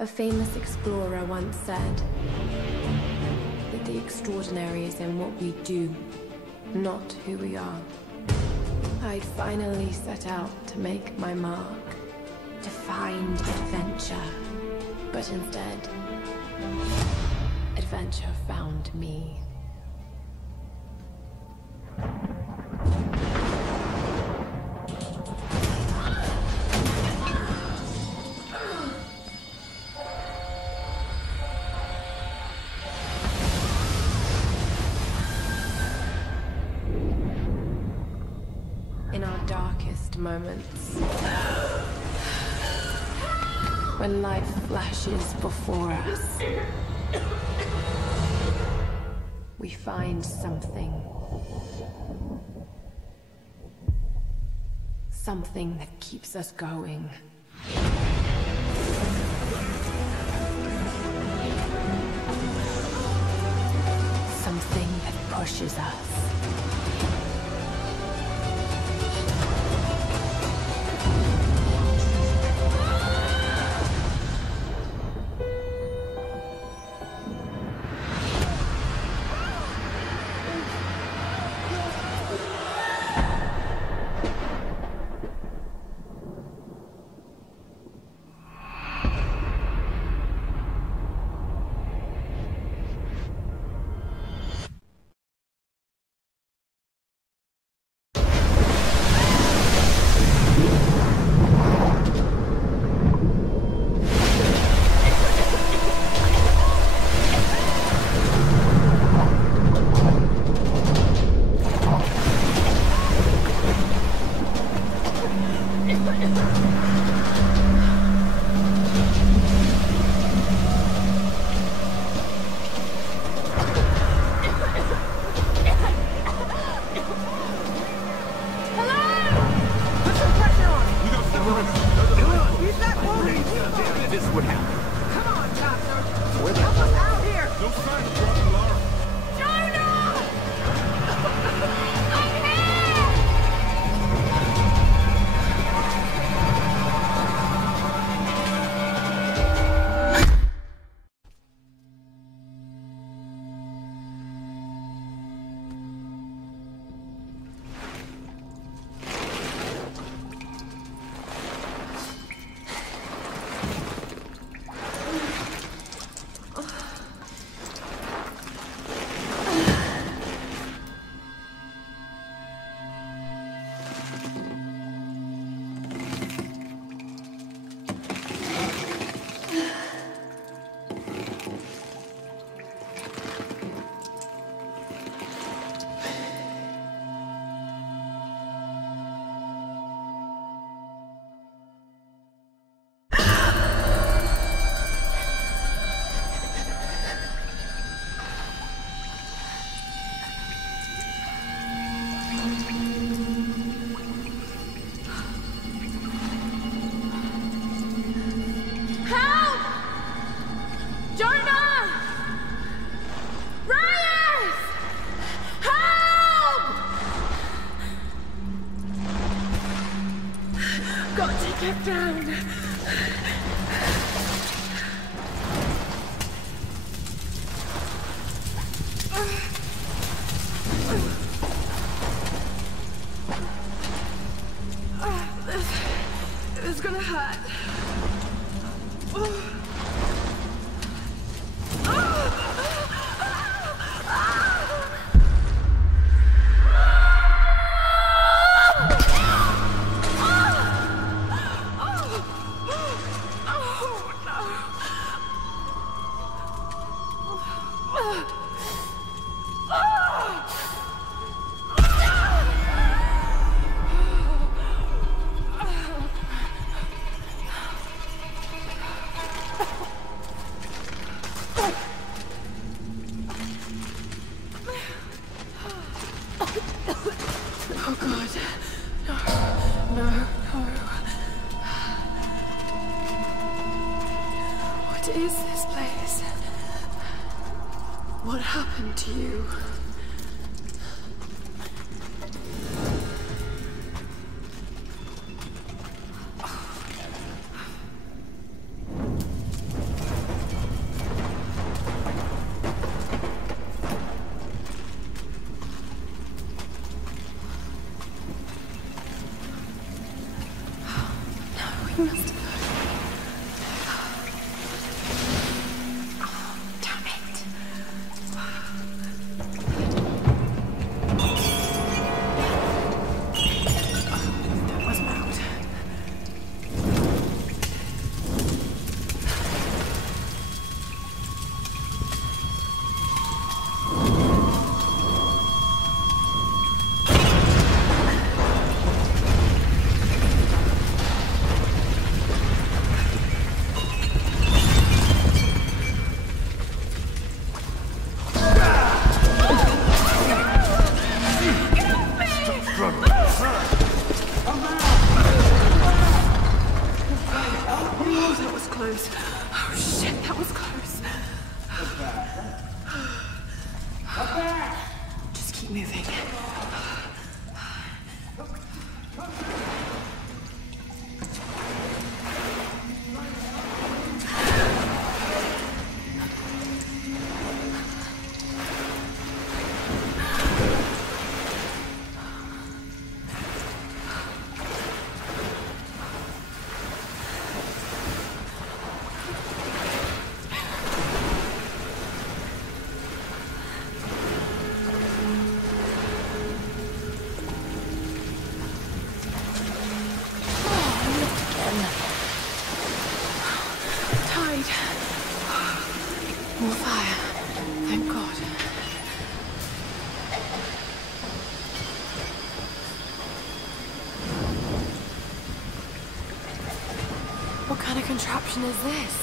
A famous explorer once said that the extraordinary is in what we do, not who we are. I'd finally set out to make my mark, to find adventure. But instead, adventure found me. In our darkest moments, when life flashes before us, we find something. Something that keeps us going. Something that pushes us. Get down! This is gonna hurt. Oh God, no. What is this place? What happened to you? must have heard. Oh, damn it. That was loud. That was close. Oh shit, that was close. Just keep moving. Tide. More fire. Thank God. What kind of contraption is this?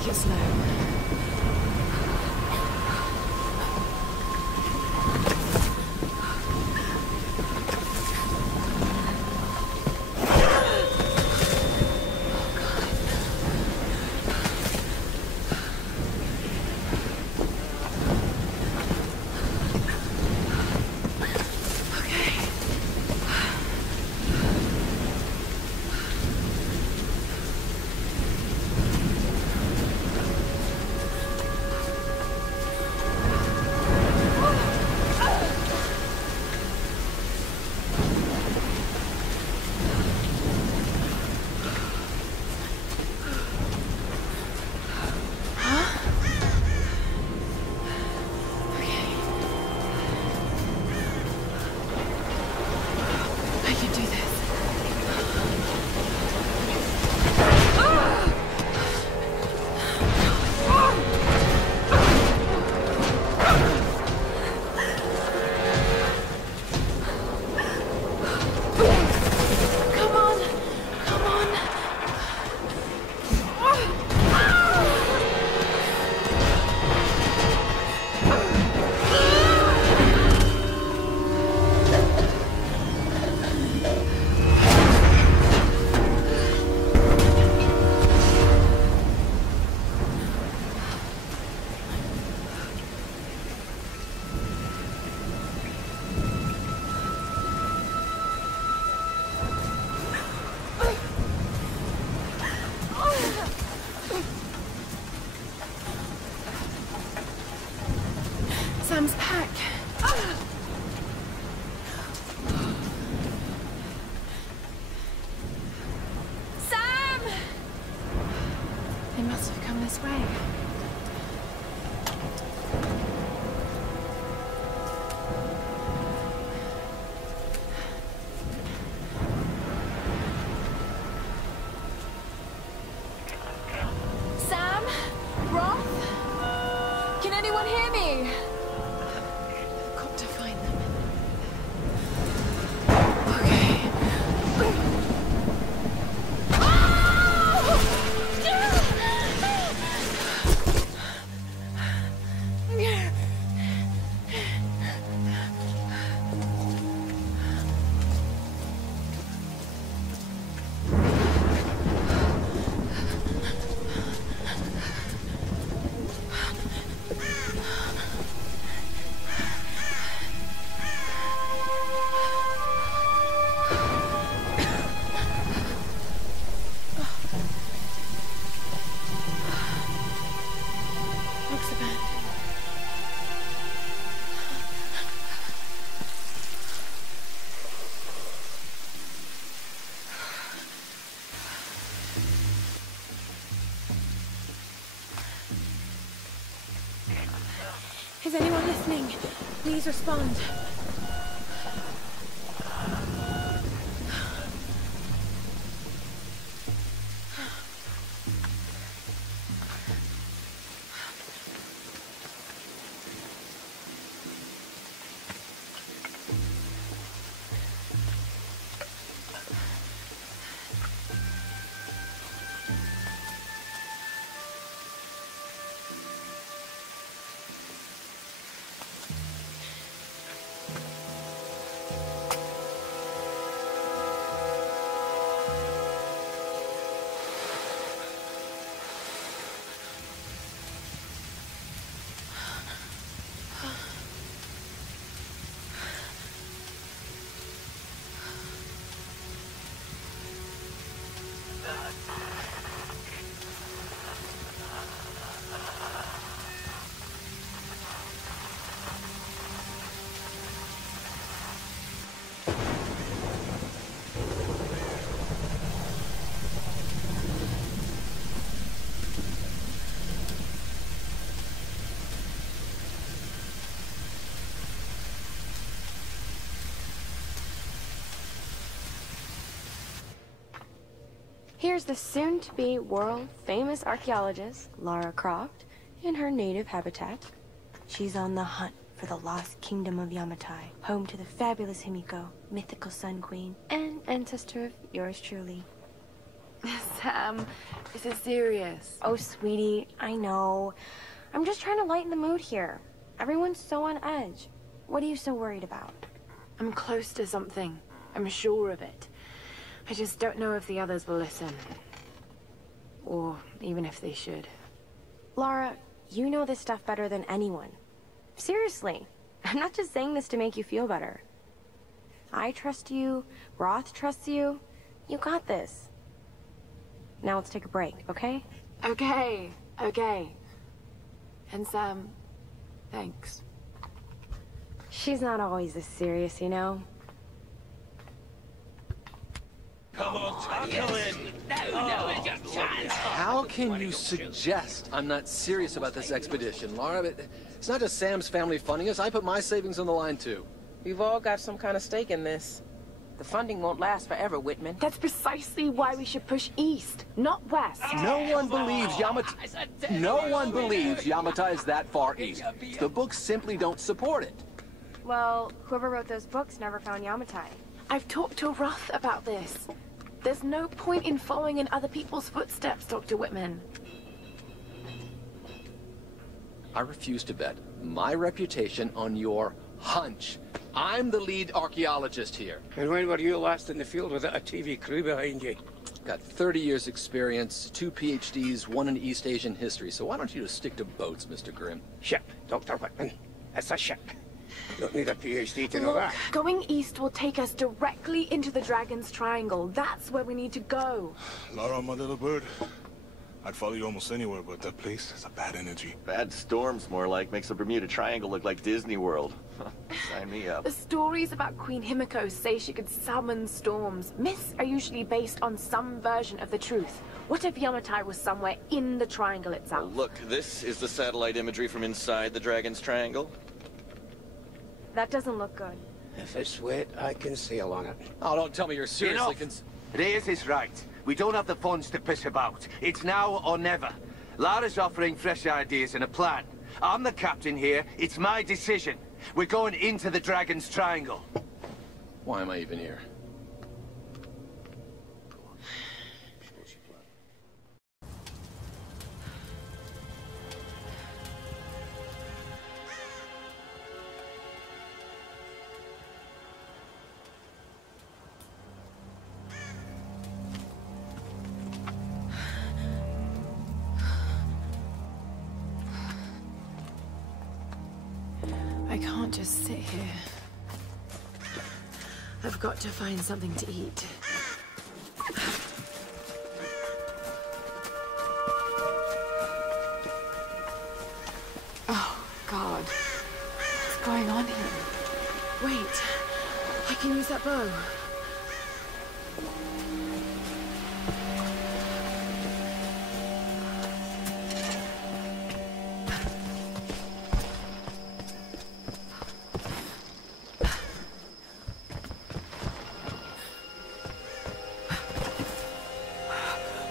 Take it slow. Sam's pack. Sam! They must have come this way. Sam? Roth? Can anyone hear me? Is anyone listening? Please respond. Here's the soon-to-be world-famous archaeologist, Lara Croft, in her native habitat. She's on the hunt for the lost kingdom of Yamatai, home to the fabulous Himiko, mythical Sun Queen, and ancestor of yours truly. Sam, is it serious? Oh, sweetie, I know. I'm just trying to lighten the mood here. Everyone's so on edge. What are you so worried about? I'm close to something. I'm sure of it. I just don't know if the others will listen. Or even if they should. Lara, you know this stuff better than anyone. Seriously, I'm not just saying this to make you feel better. I trust you, Roth trusts you. You got this. Now let's take a break, okay? Okay. And Sam, thanks. She's not always this serious, you know? Come on, tackle it! No, it's your chance! How can you suggest I'm not serious about this expedition, Lara? It's not just Sam's family funding us. I put my savings on the line, too. We've all got some kind of stake in this. The funding won't last forever, Whitman. That's precisely why we should push east, not west. No one believes Yamata... No one believes Yamata is that far east. The books simply don't support it. Well, whoever wrote those books never found Yamatai. I've talked to Roth about this. There's no point in following in other people's footsteps, Dr. Whitman. I refuse to bet my reputation on your hunch. I'm the lead archaeologist here. And when were you last in the field without a TV crew behind you? Got 30 years experience, 2 PhDs, 1 in East Asian history, so why don't you just stick to boats, Mr. Grimm? Ship, Dr. Whitman. It's a ship. You don't need a PhD to know Look, that. going east will take us directly into the Dragon's Triangle. That's where we need to go. Lara, my little bird. I'd follow you almost anywhere, but that place has a bad energy. Bad storms, more like. Makes the Bermuda Triangle look like Disney World. Sign me up. The stories about Queen Himiko say she could summon storms. Myths are usually based on some version of the truth. What if Yamatai was somewhere in the triangle itself? Well, look, this is the satellite imagery from inside the Dragon's Triangle. That doesn't look good. If it's wet, I can sail on it. Oh, don't tell me you're seriously Reyes is right. We don't have the funds to piss about. It's now or never. Lara's offering fresh ideas and a plan. I'm the captain here. It's my decision. We're going into the Dragon's Triangle. Why am I even here? I can't just sit here. I've got to find something to eat. Oh, God. What's going on here? Wait. I can use that bow.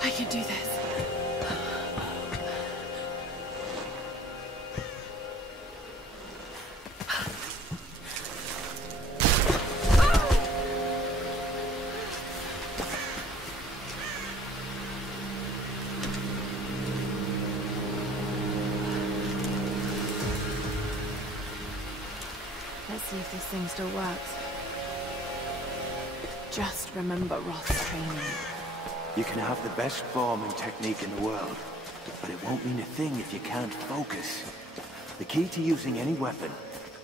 I can do this. Let's see if this thing still works. Just remember Roth's training. You can have the best form and technique in the world, but it won't mean a thing if you can't focus. The key to using any weapon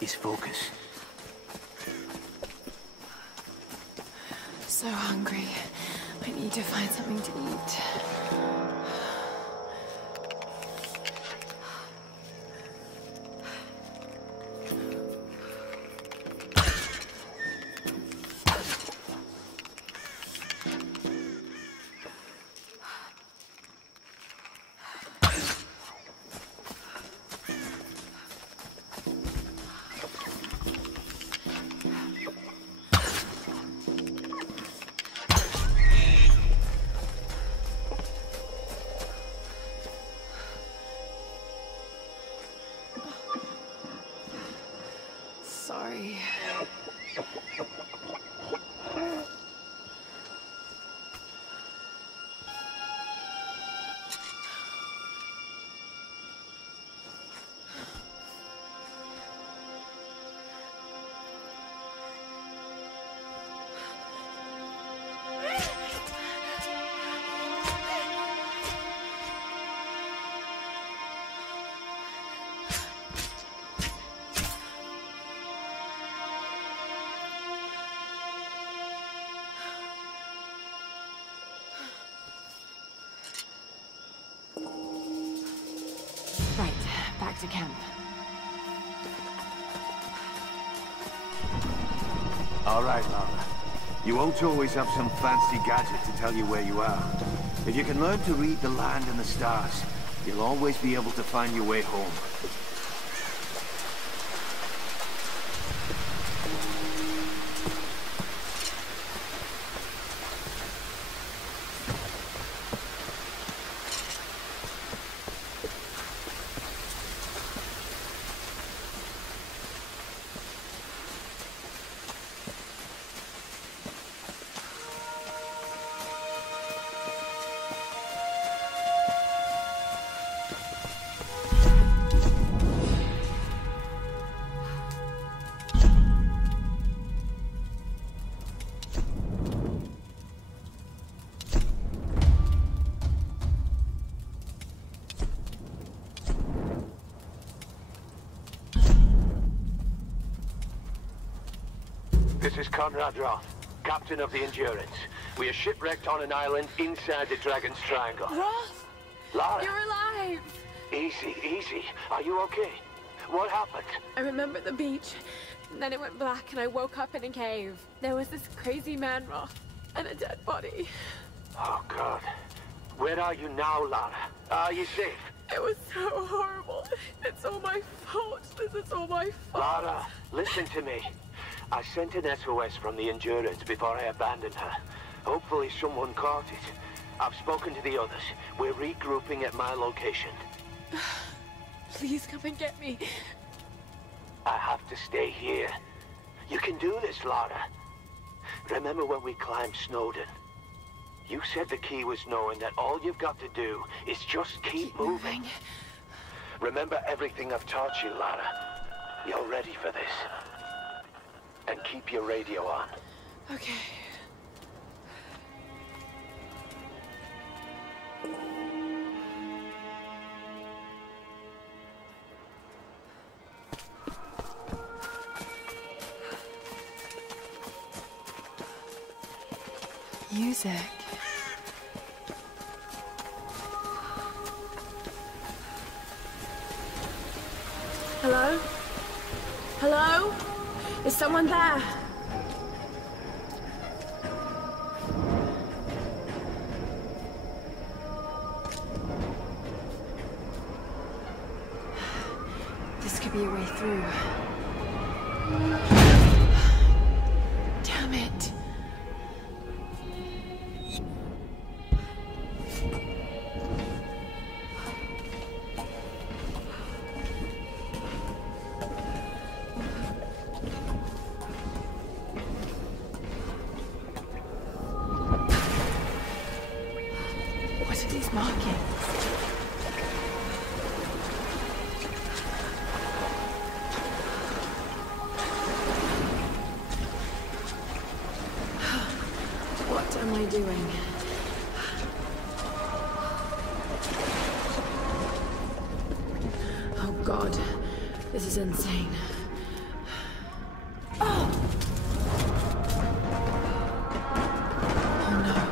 is focus. So hungry. I need to find something to eat. to camp. All right, Lara. You won't always have some fancy gadget to tell you where you are. If you can learn to read the land and the stars, you'll always be able to find your way home. This is Conrad Roth, captain of the Endurance. We are shipwrecked on an island inside the Dragon's Triangle. Roth! Lara! You're alive! Easy, easy. Are you okay? What happened? I remember the beach, and then it went black and I woke up in a cave. There was this crazy man, Roth, and a dead body. Oh, God. Where are you now, Lara? Are you safe? It was so horrible. It's all my fault. This is all my fault. Lara, listen to me. I sent an SOS from the Endurance before I abandoned her. Hopefully someone caught it. I've spoken to the others. We're regrouping at my location. Please come and get me. I have to stay here. You can do this, Lara. Remember when we climbed Snowden? You said the key was knowing that all you've got to do is just keep moving. Remember everything I've taught you, Lara. You're ready for this. And keep your radio on. Okay. Music. Hello? Hello? Is someone there? This could be a way through. Damn it. What are these markings? What am I doing? Oh God, this is insane. Oh! Oh no.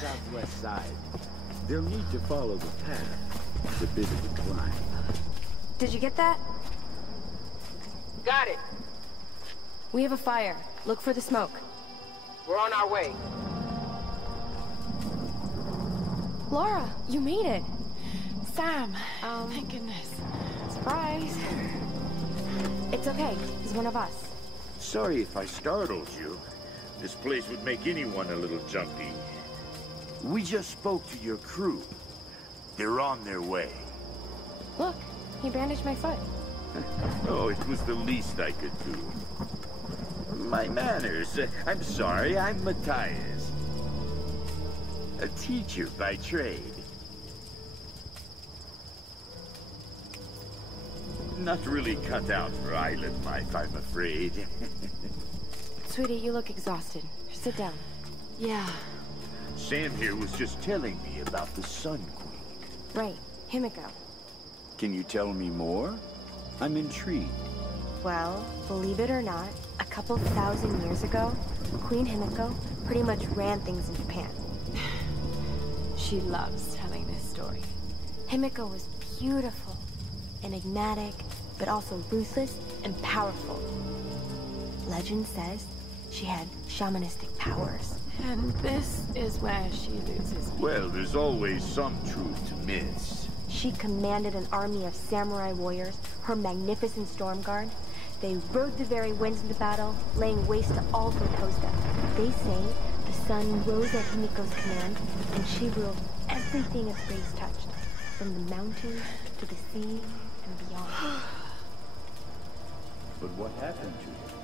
Southwest side. They'll need to follow the path. It's a bit of a climb. Did you get that? Got it. We have a fire. Look for the smoke. We're on our way. Laura, you made it. Sam, thank goodness. Surprise. It's okay. He's one of us. Sorry if I startled you. This place would make anyone a little jumpy. We just spoke to your crew. They're on their way. Look, he bandaged my foot. Oh, it was the least I could do. My manners. I'm sorry, I'm Matthias. A teacher by trade. Not really cut out for island life, I'm afraid. Sweetie, you look exhausted. Sit down. Yeah. Sam here was just telling me about the Sun Queen. Right, Himiko. Can you tell me more? I'm intrigued. Well, believe it or not, a couple thousand years ago, Queen Himiko pretty much ran things in Japan. She loves telling this story. Himiko was beautiful, enigmatic, but also ruthless and powerful. Legend says she had shamanistic powers. And this is where she loses me. Well, there's always some truth to myths. She commanded an army of samurai warriors, her magnificent storm guard. They rode the very winds into battle, laying waste to all who opposed them. They say the sun rose at Himiko's command, and she ruled everything its rays touched, from the mountains to the sea and beyond. But what happened to her?